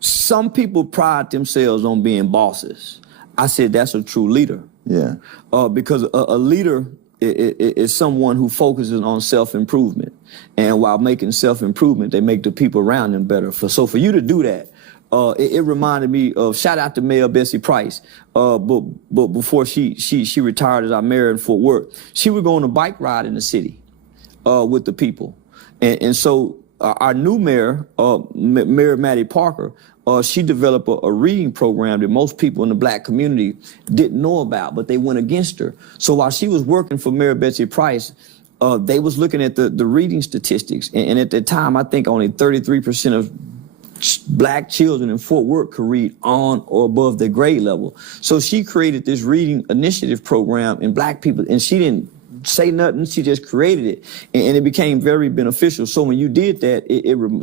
some people pride themselves on being bosses. I said that's a true leader. Yeah. Because a leader is someone who focuses on self-improvement. And while making self-improvement, they make the people around them better. So for you to do that, it reminded me of, shout out to Mayor Bessie Price. But before she retired as our mayor in Fort Worth, she would go on a bike ride in the city with the people. And so our new mayor, Mayor Maddie Parker, she developed a reading program that most people in the black community didn't know about, but they went against her. So while she was working for Mayor Betsy Price, they was looking at the reading statistics. And at the time, I think only 33% of black children in Fort Worth could read on or above their grade level. So she created this reading initiative program in black people, and she didn't say nothing, she just created it, and it became very beneficial. So when you did that,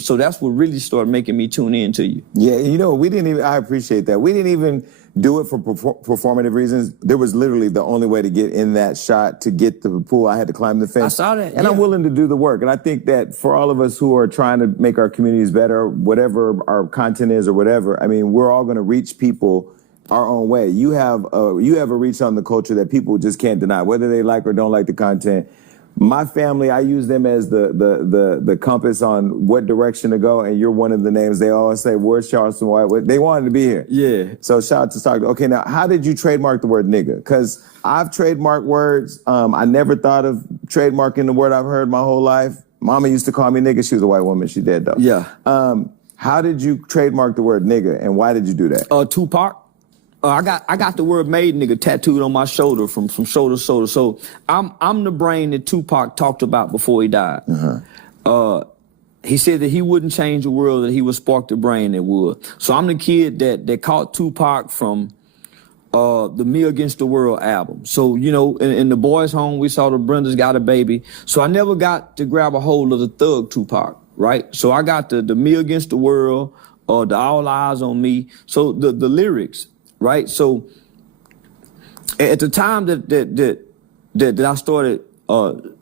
so that's what really started making me tune in to you. Yeah, you know, I appreciate that. We didn't even do it for performative reasons. There was literally the only way to get in that shot, to get to the pool. I had to climb the fence. I saw that, and yeah. I'm willing to do the work. And I think that for all of us who are trying to make our communities better, whatever our content is or whatever, I mean, we're all going to reach people our own way. You have a reach on the culture that people just can't deny, whether they like or don't like the content. My family, I use them as the compass on what direction to go, and you're one of the names. They always say, where's Charleston White? They wanted to be here. Yeah. So shout out to Stockton. Okay, now, how did you trademark the word nigga? Because I've trademarked words. I never thought of trademarking the word I've heard my whole life. Mama used to call me nigga. She was a white woman. She dead, though. Yeah. How did you trademark the word nigga, and why did you do that? Tupac. I got the word "made nigga" tattooed on my shoulder from shoulder to shoulder. So I'm the brain that Tupac talked about before he died. He said that he wouldn't change the world, that he would spark the brain that would. So I'm the kid that caught Tupac from the Me Against the World album. So, you know, in the boys' home, we saw the Brenda's Got a Baby. So I never got to grab a hold of the Thug Tupac, right? So I got the Me Against the World, the All Eyes on Me. So the lyrics. Right, so at the time that I started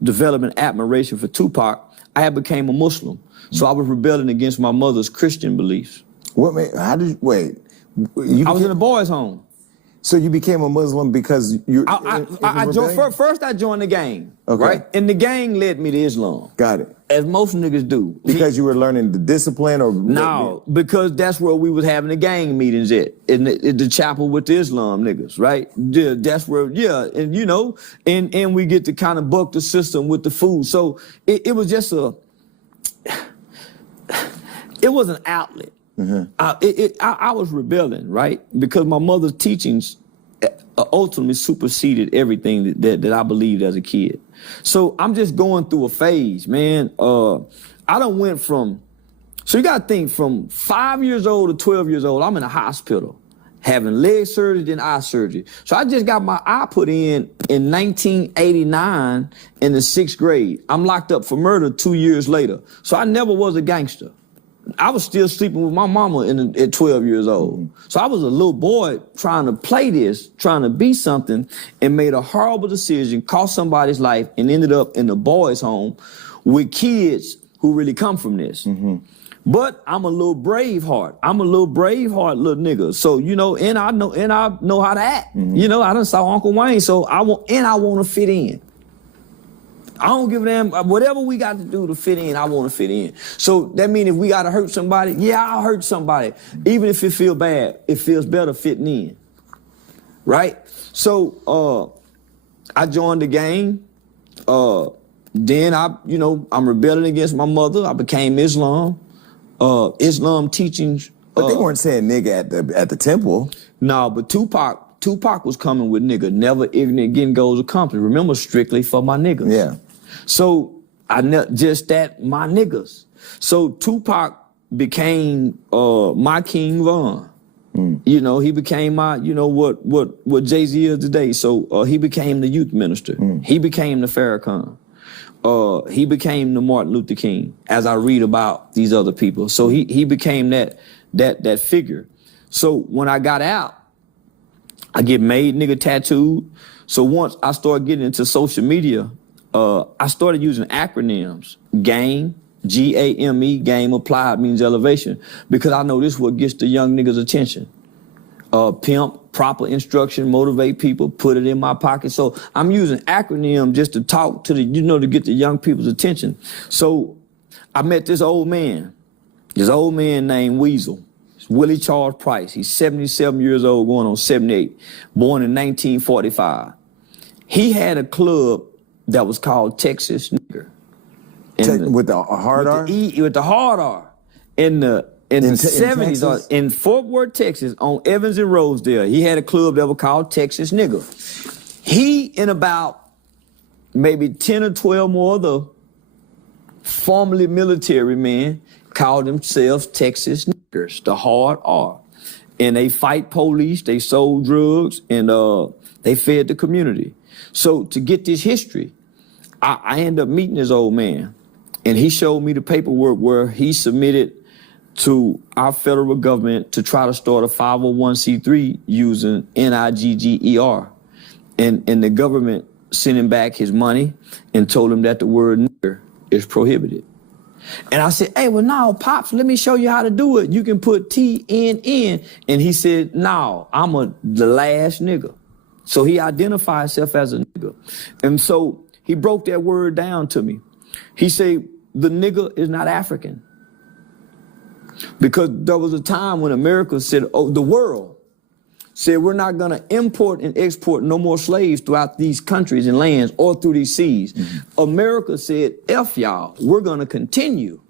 developing admiration for Tupac, I had became a Muslim. So I was rebelling against my mother's Christian beliefs. What made? How did you wait? I was in a boys' home. So you became a Muslim because you? First I joined the gang, okay. Right, and the gang led me to Islam. Got it. As most niggas do. Because you were learning the discipline, or no? Because that's where we was having the gang meetings at, in the chapel with the Islam niggas, right? Yeah, that's where, yeah, and you know, and we get to kind of buck the system with the food. So it was just it was an outlet. I was rebelling, right? Because my mother's teachings ultimately superseded everything that I believed as a kid. So I'm just going through a phase, man. I done went from, so you gotta think, from 5 years old to 12 years old, I'm in a hospital having leg surgery, then eye surgery. So I just got my eye put in 1989 in the 6th grade. I'm locked up for murder 2 years later. So I never was a gangster. I was still sleeping with my mama at 12 years old. So I was a little boy trying to play this, trying to be something, and made a horrible decision, cost somebody's life, and ended up in the boys' home with kids who really come from this. But I'm a little braveheart. I'm a little braveheart little nigga. So, you know, and I know how to act. You know, I done saw Uncle Wayne, so I want to fit in. I don't give a damn. Whatever we got to do to fit in, I want to fit in. So that means if we got to hurt somebody, yeah, I'll hurt somebody. Even if it feel bad, it feels better fitting in. Right? So I joined the gang. Then I'm rebelling against my mother. I became Islam. Islam teachings. But they weren't saying nigga at the temple. No, but Tupac was coming with nigga, never ignorant, getting goals accomplished. Remember, strictly for my niggas. Yeah. So just that, my niggas. So Tupac became my King Von. You know, he became my, you know, what Jay-Z is today. So he became the youth minister. He became the Farrakhan. He became the Martin Luther King, as I read about these other people. So he became that figure. So when I got out, I get made nigga tattooed. So once I started getting into social media, I started using acronyms: GANG, G-A-M-E, game applied means elevation, because I know this is what gets the young niggas' attention. Pimp, proper instruction, motivate people, put it in my pocket. So I'm using acronym just to talk to to get the young people's attention. So I met this old man named Weasel. It's Willie Charles Price. He's 77 years old, going on 78, born in 1945. He had a club that was called Texas Nigger. With the hard R? With the hard R. In the 70s, in Fort Worth, Texas, on Evans and Rosedale, he had a club that was called Texas Nigger. He and about maybe 10 or 12 more other formerly military men called themselves Texas Niggers, the hard R. And they fight police, they sold drugs, and they fed the community. So to get this history, I ended up meeting this old man, and he showed me the paperwork where he submitted to our federal government to try to start a 501c3 using N-I-G-G-E-R. And the government sent him back his money and told him that the word nigger is prohibited. And I said, hey, well, no, Pops, let me show you how to do it. You can put T-N-N. And he said, no, I'm the last nigger. So he identified himself as a nigger. And so he broke that word down to me. He said, the nigger is not African. Because there was a time when America said, the world said, we're not going to import and export no more slaves throughout these countries and lands or through these seas. Mm-hmm. America said, F y'all, we're going to continue,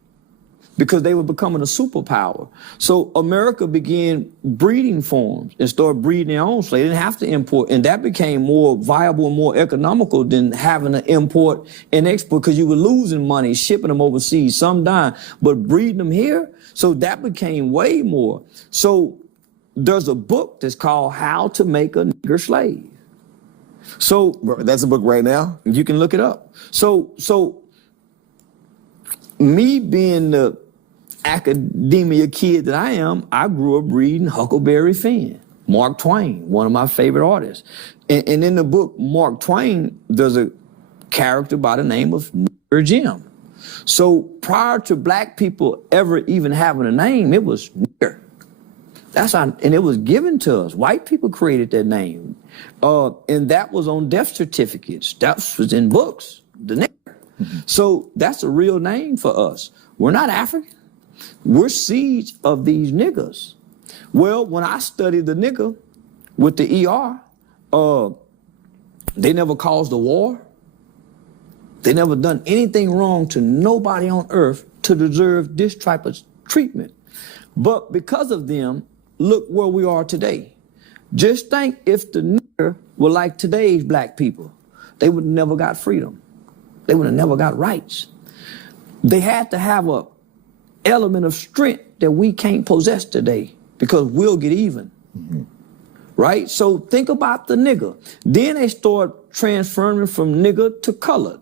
because they were becoming a superpower. So America began breeding farms and started breeding their own slaves. They didn't have to import, and that became more viable and more economical than having to import and export, because you were losing money shipping them overseas, some dying, but breeding them here, so that became way more. So there's a book that's called How to Make a Nigger Slave. So that's a book right now? You can look it up. So me being the academia kid that I am, I grew up reading Huckleberry Finn, Mark Twain, one of my favorite artists. And in the book, Mark Twain, there's a character by the name of Nigger Jim. So prior to black people ever even having a name, it was nigger. And it was given to us. White people created that name. And that was on death certificates. That was in books, the nigger. Mm-hmm. So that's a real name for us. We're not African. We're seeds of these niggers. Well, when I studied the nigger with the ER, they never caused a war. They never done anything wrong to nobody on earth to deserve this type of treatment. But because of them, look where we are today. Just think if the nigger were like today's black people, they would have never got freedom. They would have never got rights. They had to have a element of strength that we can't possess today, because we'll get even. Mm-hmm. Right? So think about the nigger. Then they start transferring from nigger to colored.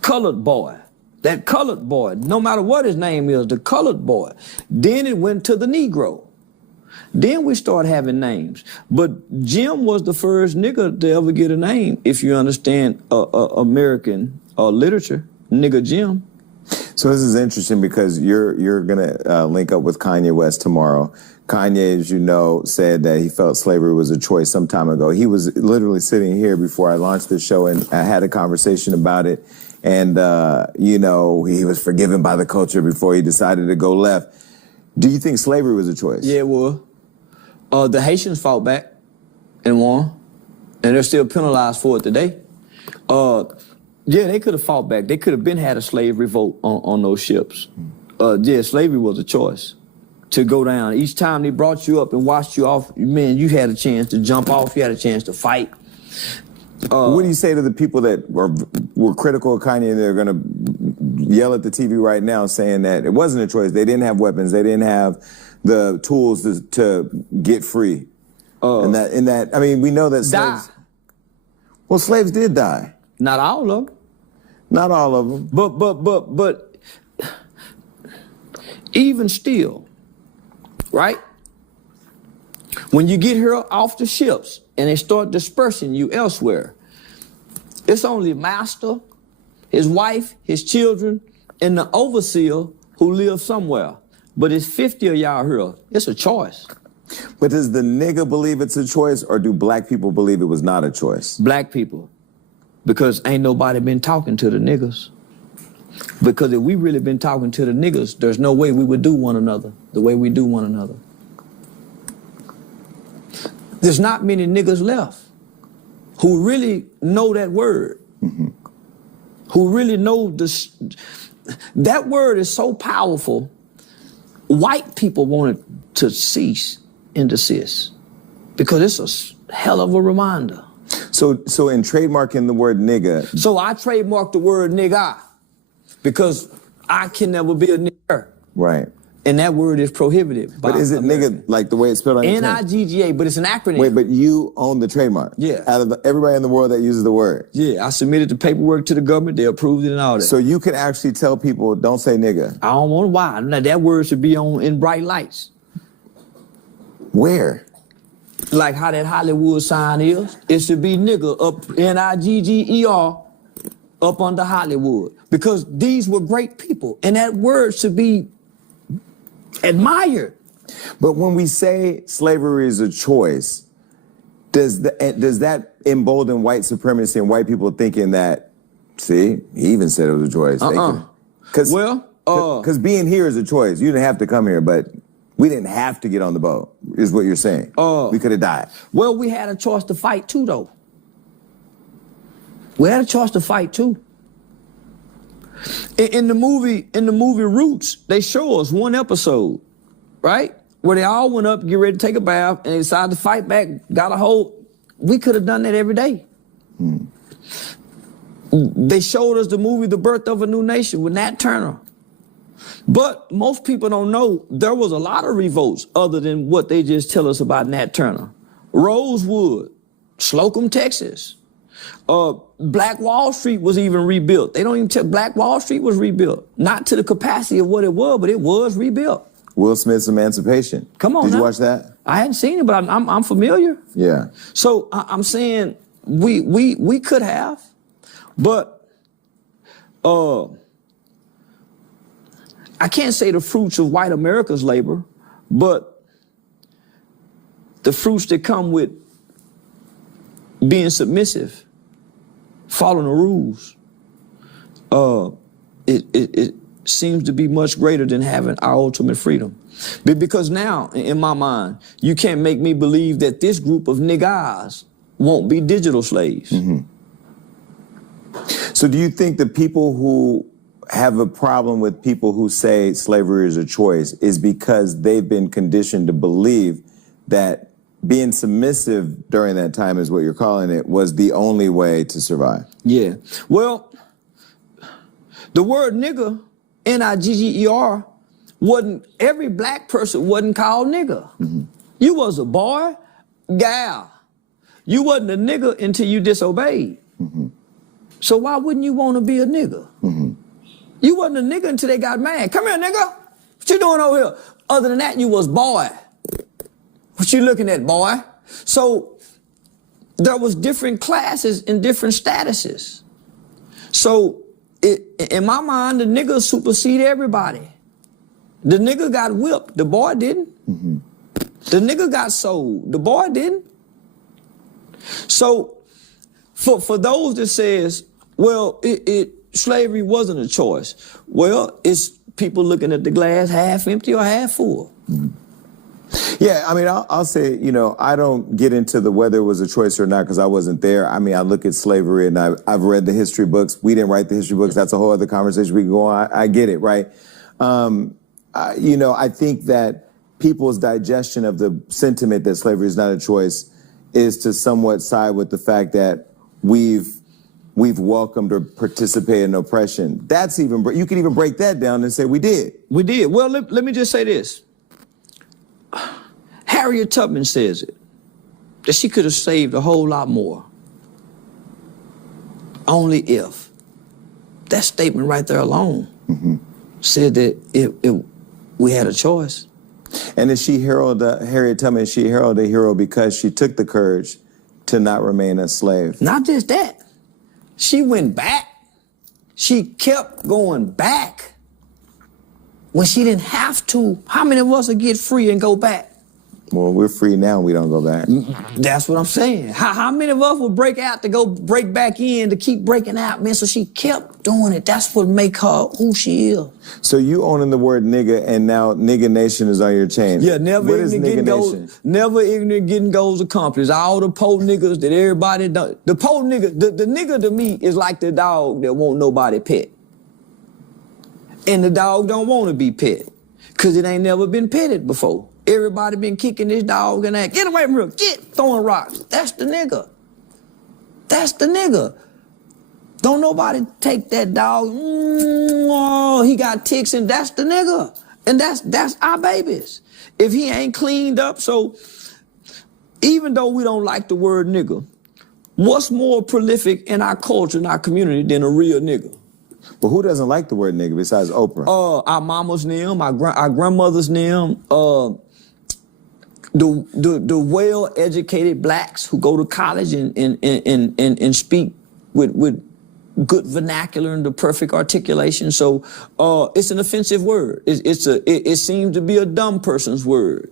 Colored boy. That colored boy, no matter what his name is, the colored boy. Then it went to the Negro. Then we start having names. But Jim was the first nigger to ever get a name, if you understand American literature, nigger Jim. So this is interesting, because you're gonna link up with Kanye West tomorrow. Kanye, as you know, said that he felt slavery was a choice some time ago. He was literally sitting here before I launched this show, and I had a conversation about it. And, he was forgiven by the culture before he decided to go left. Do you think slavery was a choice? Yeah, it was. The Haitians fought back and won, and they're still penalized for it today. Yeah, they could have fought back. They could have been had a slave revolt on those ships. Yeah, slavery was a choice to go down. Each time they brought you up and washed you off, man, you had a chance to jump off. You had a chance to fight. What do you say to the people that were critical of Kanye, and they're going to yell at the TV right now saying that it wasn't a choice? They didn't have weapons. They didn't have the tools to get free. I mean, we know that slaves... Well, slaves did die. Not all of them. Not all of them. But even still, right? When you get here off the ships and they start dispersing you elsewhere, it's only master, his wife, his children, and the overseer who lives somewhere. But it's 50 of y'all here. It's a choice. But does the nigga believe it's a choice, or do black people believe it was not a choice? Black people. Because ain't nobody been talking to the niggas. Because if we really been talking to the niggas, there's no way we would do one another the way we do one another. There's not many niggas left who really know that word. Mm-hmm. Who really know this. That word is so powerful. White people want it to cease and desist because it's a hell of a reminder. So in trademarking the word nigga. So I trademarked the word nigga because I can never be a nigger. Right. And that word is prohibited. But is it American. Nigga like the way it's spelled on your N-I-G-G-A, but it's an acronym. Wait, but you own the trademark? Yeah. Out of everybody in the world that uses the word? Yeah, I submitted the paperwork to the government. They approved it and all that. So you can actually tell people, don't say nigga? I don't want to. Why? Now, that word should be on in bright lights. Where? Like how that Hollywood sign is. It should be nigga up, N-I-G-G-E-R, up under Hollywood. Because these were great people. And that word should be admired. But when we say slavery is a choice, does that embolden white supremacy and white people thinking that, see, he even said it was a choice. Because being here is a choice. You didn't have to come here, but we didn't have to get on the boat, is what you're saying. We could have died. Well, we had a choice to fight too, though. We had a choice to fight too. In the movie Roots, they show us one episode, right? Where they all went up, get ready to take a bath, and they decided to fight back, got a hold. We could have done that every day. They showed us the movie The Birth of a New Nation with Nat Turner. But most people don't know there was a lot of revolts other than what they just tell us about Nat Turner. Rosewood, Slocum, Texas. Black Wall Street was even rebuilt. They don't even tell Black Wall Street was rebuilt. Not to the capacity of what it was, but it was rebuilt. Will Smith's Emancipation. Come on, Did now. you watch that? I hadn't seen it, but I'm familiar. Yeah. So I'm saying we could have, but I can't say the fruits of white America's labor, but the fruits that come with being submissive, following the rules, it seems to be much greater than having our ultimate freedom. Because now, in my mind, you can't make me believe that this group of niggas won't be digital slaves. Mm-hmm. So do you think the people who have a problem with people who say slavery is a choice is because they've been conditioned to believe that being submissive during that time, is what you're calling it, was the only way to survive? Yeah. Well, the word nigger, N-I-G-G-E-R, wasn't, every black person wasn't called nigger. Mm-hmm. You was a boy, gal. You wasn't a nigger until you disobeyed. Mm-hmm. So why wouldn't you want to be a nigger? Mm-hmm. You wasn't a nigger until they got mad. Come here, nigga. What you doing over here? Other than that, you was boy. What you looking at, boy? So there was different classes and different statuses. So in my mind, the nigga superseded everybody. The nigga got whipped. The boy didn't. Mm-hmm. The nigga got sold. The boy didn't. So for those that says, well, slavery wasn't a choice. Well, it's people looking at the glass half empty or half full. Mm-hmm. Yeah, I mean, I'll say, I don't get into the whether it was a choice or not because I wasn't there. I mean, I look at slavery and I've read the history books. We didn't write the history books. That's a whole other conversation we can go on. I get it, right? I think that people's digestion of the sentiment that slavery is not a choice is to somewhat side with the fact that we've welcomed or participated in oppression. That's even, you can even break that down and say we did. We did. Well, let me just say this. Harriet Tubman says it, that she could have saved a whole lot more. Only if. That statement right there alone said that we had a choice. And is she Harriet Tubman, is she heralded a hero because she took the courage to not remain a slave? Not just that. She went back. She kept going back. when she didn't have to. How many of us would get free and go back? Well, we're free now. We don't go back. That's what I'm saying. How many of us would break out to go break back in to keep breaking out, man? So she kept doing it. That's what make her who she is. So you owning the word nigga, and now nigga nation is on your chain. Yeah, never What is ignorant nigga getting nation? goals. Never ignorant getting goals accomplished. All the po niggas that everybody done. The po nigga, the nigga to me is like the dog that won't nobody pet. And the dog don't want to be pet, cause it ain't never been petted before. Everybody been kicking this dog and that. Get away from here. Get throwing rocks. That's the nigga. That's the nigga. Don't nobody take that dog. Oh, he got ticks, and that's the nigga. And that's our babies. If he ain't cleaned up, so even though we don't like the word nigga, what's more prolific in our culture, in our community, than a real nigga? But who doesn't like the word nigga besides Oprah? Our mama's name, our grandmother's name, the well-educated blacks who go to college and speak with good vernacular and the perfect articulation. So it's an offensive word. It seems to be a dumb person's word.